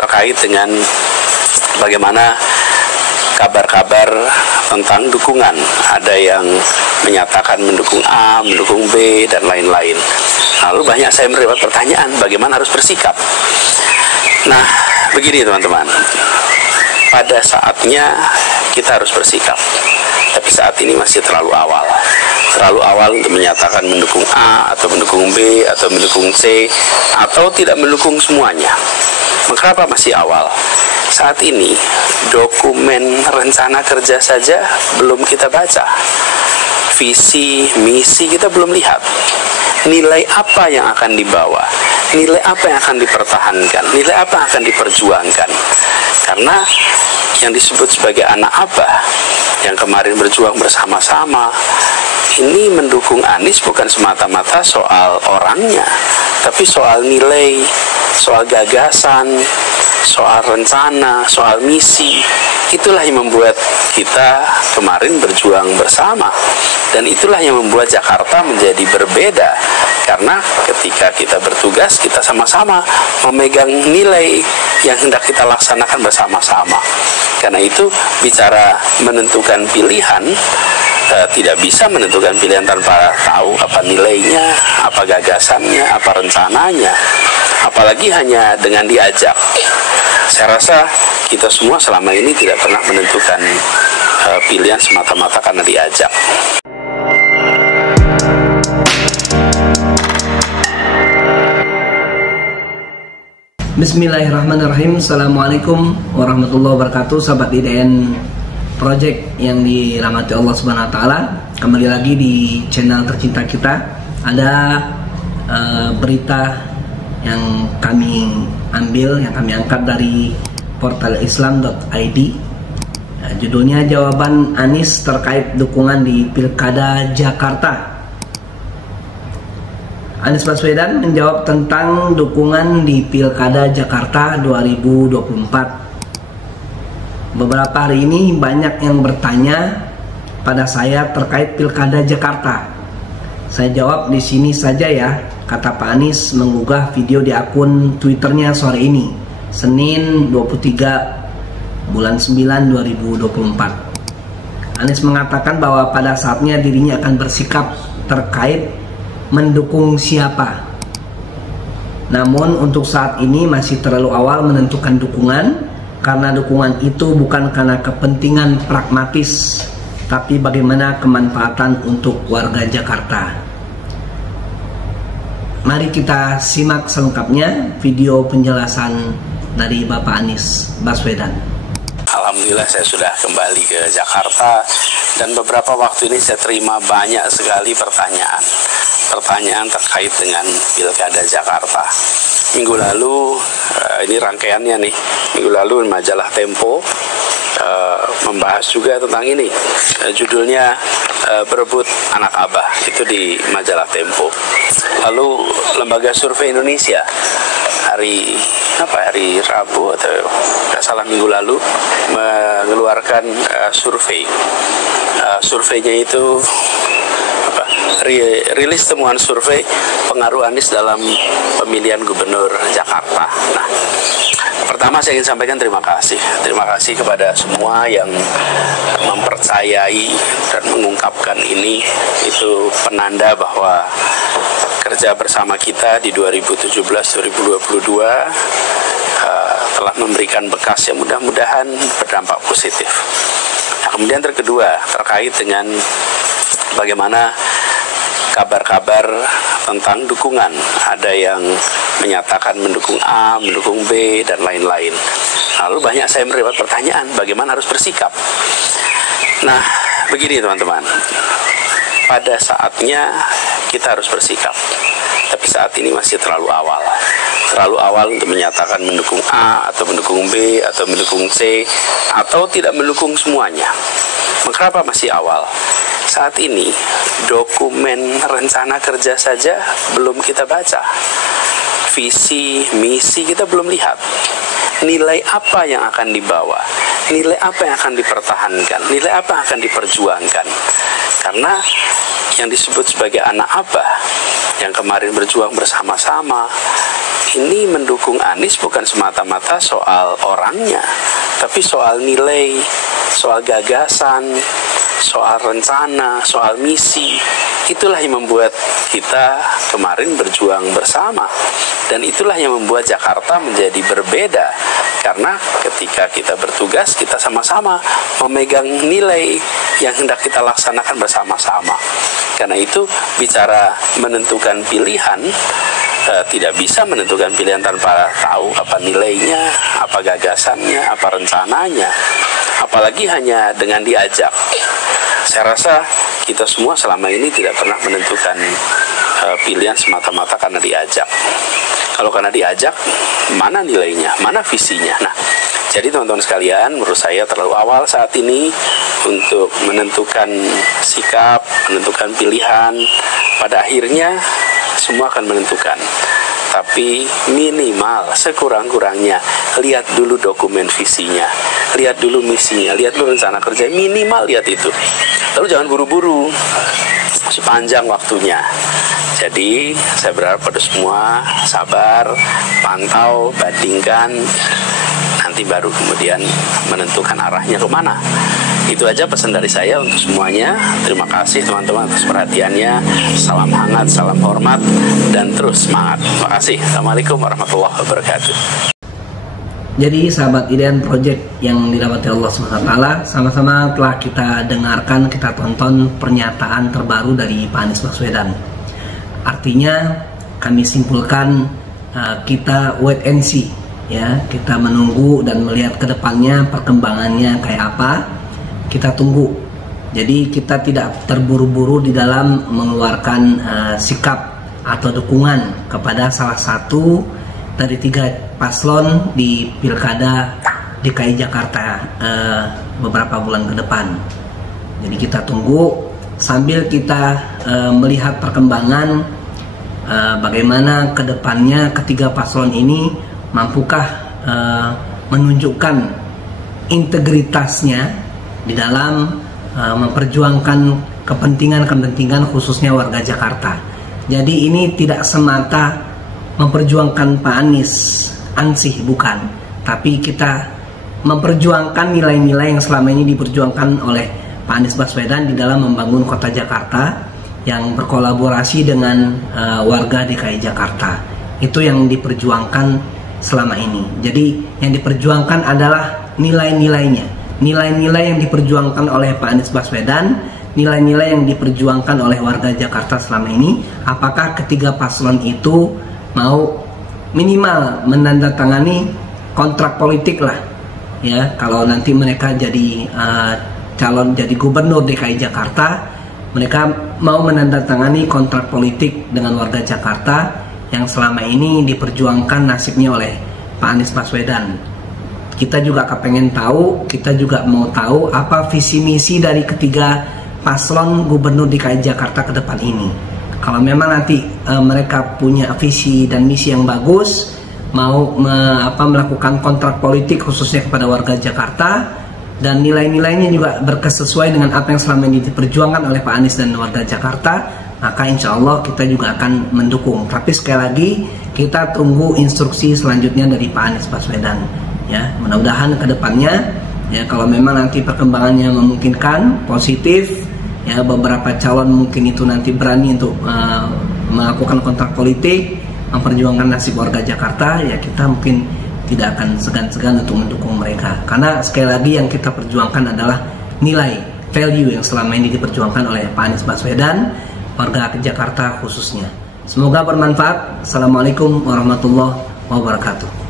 terkait dengan bagaimana kabar-kabar tentang dukungan. Ada yang menyatakan mendukung A, mendukung B, dan lain-lain. Lalu banyak saya mendapat pertanyaan, bagaimana harus bersikap? Nah, begini teman-teman. Pada saatnya kita harus bersikap. Tapi saat ini masih terlalu awal. Terlalu awal untuk menyatakan mendukung A, atau mendukung B, atau mendukung C, atau tidak mendukung semuanya. Kenapa masih awal? Saat ini dokumen rencana kerja saja belum kita baca. Visi, misi kita belum lihat. Nilai apa yang akan dibawa? Nilai apa yang akan dipertahankan? Nilai apa yang akan diperjuangkan? Karena yang disebut sebagai anak Abah yang kemarin berjuang bersama-sama ini mendukung Anies bukan semata-mata soal orangnya, tapi soal nilai, soal gagasan, soal rencana, soal misi. Itulah yang membuat kita kemarin berjuang bersama, dan itulah yang membuat Jakarta menjadi berbeda. Karena ketika kita bertugas, kita sama-sama memegang nilai yang hendak kita laksanakan bersama-sama. Karena itu bicara menentukan pilihan, tidak bisa menentukan pilihan tanpa tahu apa nilainya, apa gagasannya, apa rencananya, apalagi hanya dengan diajak. Saya rasa kita semua selama ini tidak pernah menentukan pilihan semata-mata karena diajak. Bismillahirrahmanirrahim. Assalamualaikum warahmatullahi wabarakatuh. Sahabat IDN Project yang dirahmati Allah Subhanahu wa taala. Kembali lagi di channel tercinta kita. Ada berita yang kami ambil, yang kami angkat dari portal islam.id. Judulnya jawaban Anies terkait dukungan di Pilkada Jakarta. Anies Baswedan menjawab tentang dukungan di Pilkada Jakarta 2024. Beberapa hari ini banyak yang bertanya pada saya terkait Pilkada Jakarta. Saya jawab di sini saja ya, kata Pak Anies mengunggah video di akun Twitternya sore ini, Senin 23 bulan 9 2024. Anies mengatakan bahwa pada saatnya dirinya akan bersikap terkait mendukung siapa. Namun untuk saat ini masih terlalu awal menentukan dukungan, karena dukungan itu bukan karena kepentingan pragmatis, tapi bagaimana kemanfaatan untuk warga Jakarta. Mari kita simak selengkapnya video penjelasan dari Bapak Anies Baswedan. Alhamdulillah saya sudah kembali ke Jakarta, dan beberapa waktu ini saya terima banyak sekali pertanyaan terkait dengan Pilkada Jakarta. Minggu lalu, ini rangkaiannya nih, minggu lalu majalah Tempo membahas juga tentang ini. Judulnya Berebut Anak Abah, itu di majalah Tempo. Lalu Lembaga Survei Indonesia hari Rabu atau nggak salah minggu lalu mengeluarkan survei. Surveinya itu rilis temuan survei pengaruh Anies dalam pemilihan gubernur Jakarta. Nah, pertama saya ingin sampaikan terima kasih kepada semua yang mempercayai dan mengungkapkan ini. Itu penanda bahwa kerja bersama kita di 2017-2022 telah memberikan bekas yang mudah-mudahan berdampak positif. Nah, kemudian kedua, terkait dengan bagaimana kabar-kabar tentang dukungan. Ada yang menyatakan mendukung A, mendukung B, dan lain-lain. Lalu banyak saya mendapat pertanyaan, bagaimana harus bersikap? Nah, begini teman-teman. Pada saatnya kita harus bersikap. Tapi saat ini masih terlalu awal. Terlalu awal untuk menyatakan mendukung A, atau mendukung B, atau mendukung C, atau tidak mendukung semuanya. Kenapa masih awal? Saat ini dokumen rencana kerja saja belum kita baca. Visi, misi kita belum lihat. Nilai apa yang akan dibawa? Nilai apa yang akan dipertahankan? Nilai apa yang akan diperjuangkan? Karena yang disebut sebagai anak Abah yang kemarin berjuang bersama-sama ini mendukung Anies bukan semata-mata soal orangnya, tapi soal nilai, soal gagasan, soal rencana, soal misi. Itulah yang membuat kita kemarin berjuang bersama. Dan itulah yang membuat Jakarta menjadi berbeda. Karena ketika kita bertugas, kita sama-sama memegang nilai yang hendak kita laksanakan bersama-sama. Karena itu, bicara menentukan pilihan, tidak bisa menentukan pilihan tanpa tahu apa nilainya, apa gagasannya, apa rencananya. Apalagi hanya dengan diajak. Saya rasa kita semua selama ini tidak pernah menentukan pilihan semata-mata karena diajak. Kalau karena diajak, mana nilainya, mana visinya? Nah, jadi teman-teman sekalian, menurut saya terlalu awal saat ini untuk menentukan sikap, menentukan pilihan. Pada akhirnya, semua akan menentukan. Tapi minimal, sekurang-kurangnya, lihat dulu dokumen visinya, lihat dulu misinya, lihat dulu rencana kerja, minimal lihat itu. Lalu jangan buru-buru, masih panjang waktunya. Jadi saya berharap pada semua sabar, pantau, bandingkan, nanti baru kemudian menentukan arahnya kemana. Itu aja pesan dari saya untuk semuanya. Terima kasih teman-teman atas perhatiannya. Salam hangat, salam hormat, dan terus semangat. Terima kasih. Assalamualaikum warahmatullahi wabarakatuh. Jadi sahabat IDN Project yang dirahmati Allah SWT, sama-sama telah kita dengarkan, kita tonton pernyataan terbaru dari Pak Anies Baswedan. Artinya kami simpulkan kita wait and see, ya, kita menunggu dan melihat ke depannya perkembangannya kayak apa. Kita tunggu. Jadi kita tidak terburu-buru di dalam mengeluarkan sikap atau dukungan kepada salah satu dari 3 paslon di Pilkada DKI Jakarta beberapa bulan ke depan. Jadi kita tunggu sambil kita melihat perkembangan bagaimana ke depannya ketiga paslon ini mampukah menunjukkan integritasnya di dalam memperjuangkan kepentingan khususnya warga Jakarta. Jadi ini tidak semata memperjuangkan Pak Anies ansih, bukan, tapi kita memperjuangkan nilai-nilai yang selama ini diperjuangkan oleh Pak Anies Baswedan di dalam membangun kota Jakarta yang berkolaborasi dengan warga DKI Jakarta. Itu yang diperjuangkan selama ini. Jadi yang diperjuangkan adalah nilai-nilainya. Nilai-nilai yang diperjuangkan oleh Pak Anies Baswedan, nilai-nilai yang diperjuangkan oleh warga Jakarta selama ini. Apakah ketiga paslon itu mau minimal menandatangani kontrak politik lah, ya, kalau nanti mereka jadi calon jadi gubernur DKI Jakarta, mereka mau menandatangani kontrak politik dengan warga Jakarta yang selama ini diperjuangkan nasibnya oleh Pak Anies Baswedan. Kita juga kepengen tahu, kita juga mau tahu apa visi misi dari ketiga paslon gubernur DKI Jakarta ke depan ini. Kalau memang nanti mereka punya visi dan misi yang bagus, mau melakukan kontrak politik khususnya kepada warga Jakarta, dan nilai-nilainya juga berkesesuaian dengan apa yang selama ini diperjuangkan oleh Pak Anies dan warga Jakarta, maka insya Allah kita juga akan mendukung. Tapi sekali lagi kita tunggu instruksi selanjutnya dari Pak Anies Baswedan. Ya, mudah-mudahan ke depannya, ya, kalau memang nanti perkembangannya memungkinkan, positif, ya, beberapa calon mungkin itu nanti berani untuk melakukan kontrak politik, memperjuangkan nasib warga Jakarta, ya kita mungkin tidak akan segan-segan untuk mendukung mereka. Karena sekali lagi yang kita perjuangkan adalah nilai, value yang selama ini diperjuangkan oleh Pak Anies Baswedan, warga Jakarta khususnya. Semoga bermanfaat. Assalamualaikum warahmatullahi wabarakatuh.